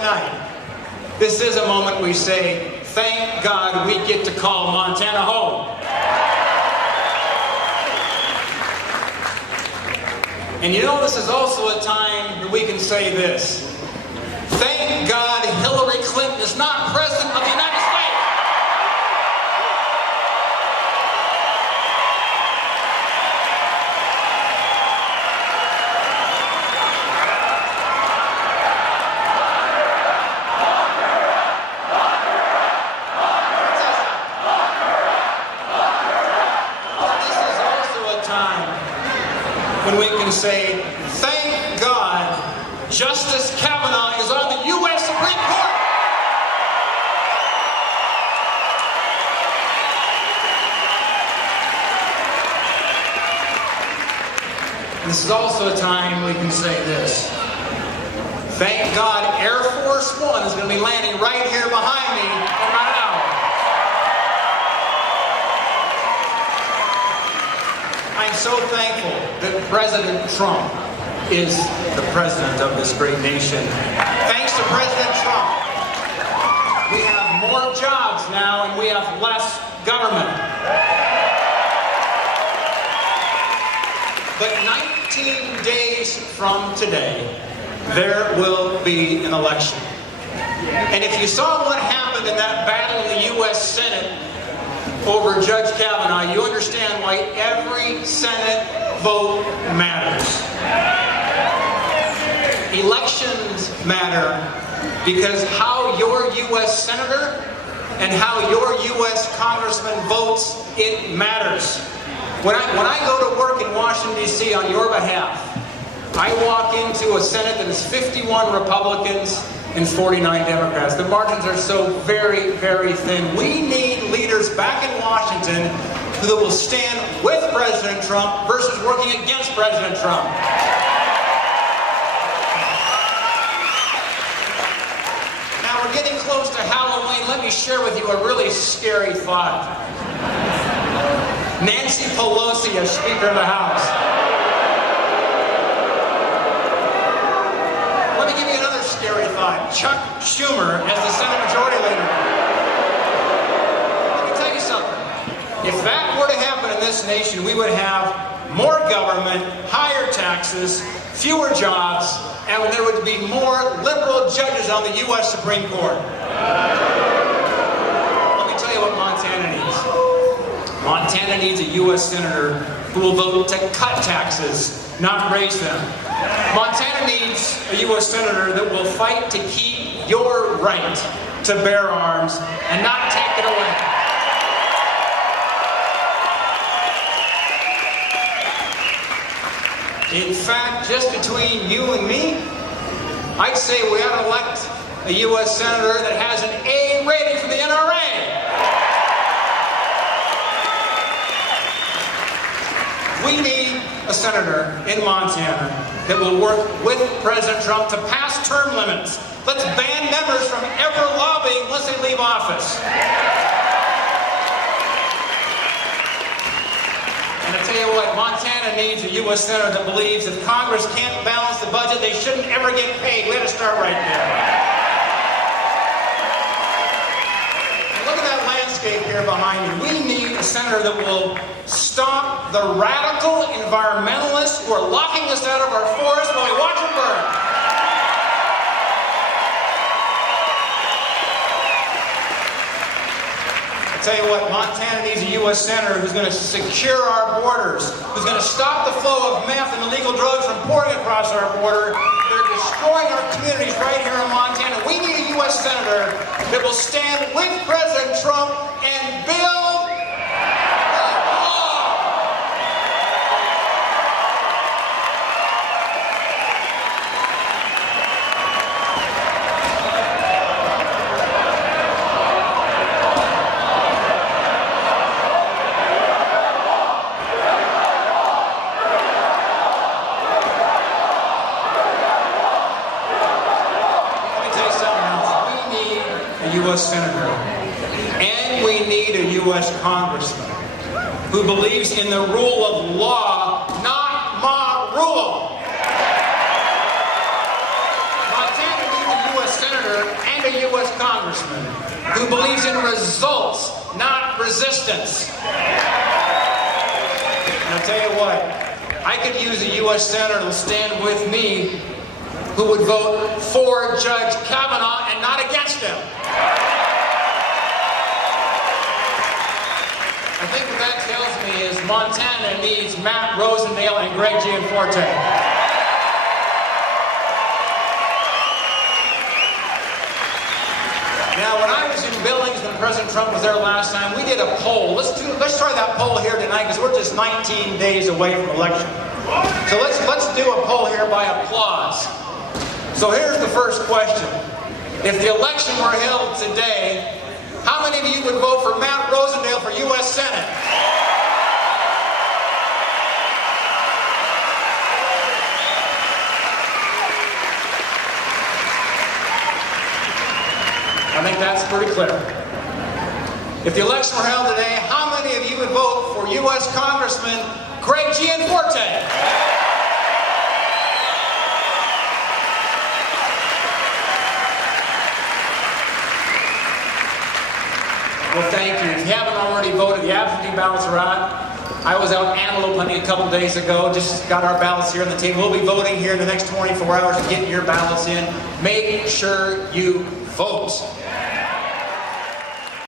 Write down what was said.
tonight, this is a moment we say, thank God we get to call Montana home. And you know, this is also a time that we can say this. Thank God Hillary Clinton is not President of the United States. When we can say, thank God, Justice Kavanaugh is on the U.S. Supreme Court. This is also a time we can say this. Thank God Air Force One is going to be landing right here behind me in about an hour. I'm so thankful that President Trump is the president of this great nation. Thanks to President Trump, we have more jobs now and we have less government. But 19 days from today, there will be an election. And if you saw what happened in that battle in the U.S. Senate over Judge Kavanaugh, you understand why every Senate vote matters. Elections matter because how your U.S. Senator and how your U.S. Congressman votes, it matters. When I go to work in Washington, D.C. on your behalf, I walk into a Senate that is 51 Republicans and 49 Democrats. The margins are so very, very thin. We need leaders back in Washington who will stand with President Trump versus working against President Trump. Now we're getting close to Halloween. Let me share with you a really scary thought. Nancy Pelosi as Speaker of the House. Let me give you another scary thought. Chuck Schumer as the Senate Majority Leader. Let me tell you something. If that were to happen in this nation, we would have more government, higher taxes, fewer jobs, and there would be more liberal judges on the U.S. Supreme Court. Let me tell you what Montana needs. Montana needs a U.S. Senator who will vote to cut taxes, not raise them. Montana needs a U.S. Senator that will fight to keep your right to bear arms and not take it away. In fact, just between you and me, I'd say we ought to elect a U.S. Senator that has an A rating from the NRA. We need a senator in Montana that will work with President Trump to pass term limits. Let's ban members from ever lobbying once they leave office. And I tell you what, Montana needs a U.S. Senator that believes if Congress can't balance the budget, they shouldn't ever get paid. We had to start right there. And look at that landscape here behind me. We need a senator that will stop the radical environmentalists who are locking us out of our forests while we watch them burn. I tell you what, Montana needs a U.S. Senator who's going to secure our borders, who's going to stop the flow of meth and illegal drugs from pouring across our border. They're destroying our communities right here in Montana. We need a U.S. Senator that will stand with President Trump and build U.S. Senator, and we need a U.S. Congressman who believes in the rule of law, not mob rule. Montana needs a U.S. Senator senator and a U.S. congressman who believes in results, not resistance. And I'll tell you what, I could use a U.S. senator to stand with me who would vote for Judge Kavanaugh and not against him. I think what that tells me is Montana needs Matt Rosendale and Greg Gianforte. Now, when I was in Billings when President Trump was there last time, we did a poll. Let's try that poll here tonight because we're just 19 days away from election. So let's do a poll here by applause. So here's the first question. If the election were held today, how many of you would vote for Matt Rosendale for U.S. Senate? I think that's pretty clear. If the election were held today, how many of you would vote for U.S. Congressman Greg Gianforte? Well, thank you. If you haven't already voted, the absentee ballots are out. I was out antelope hunting a couple days ago, just got our ballots here on the table. We'll be voting here in the next 24 hours to get your ballots in. Make sure you vote.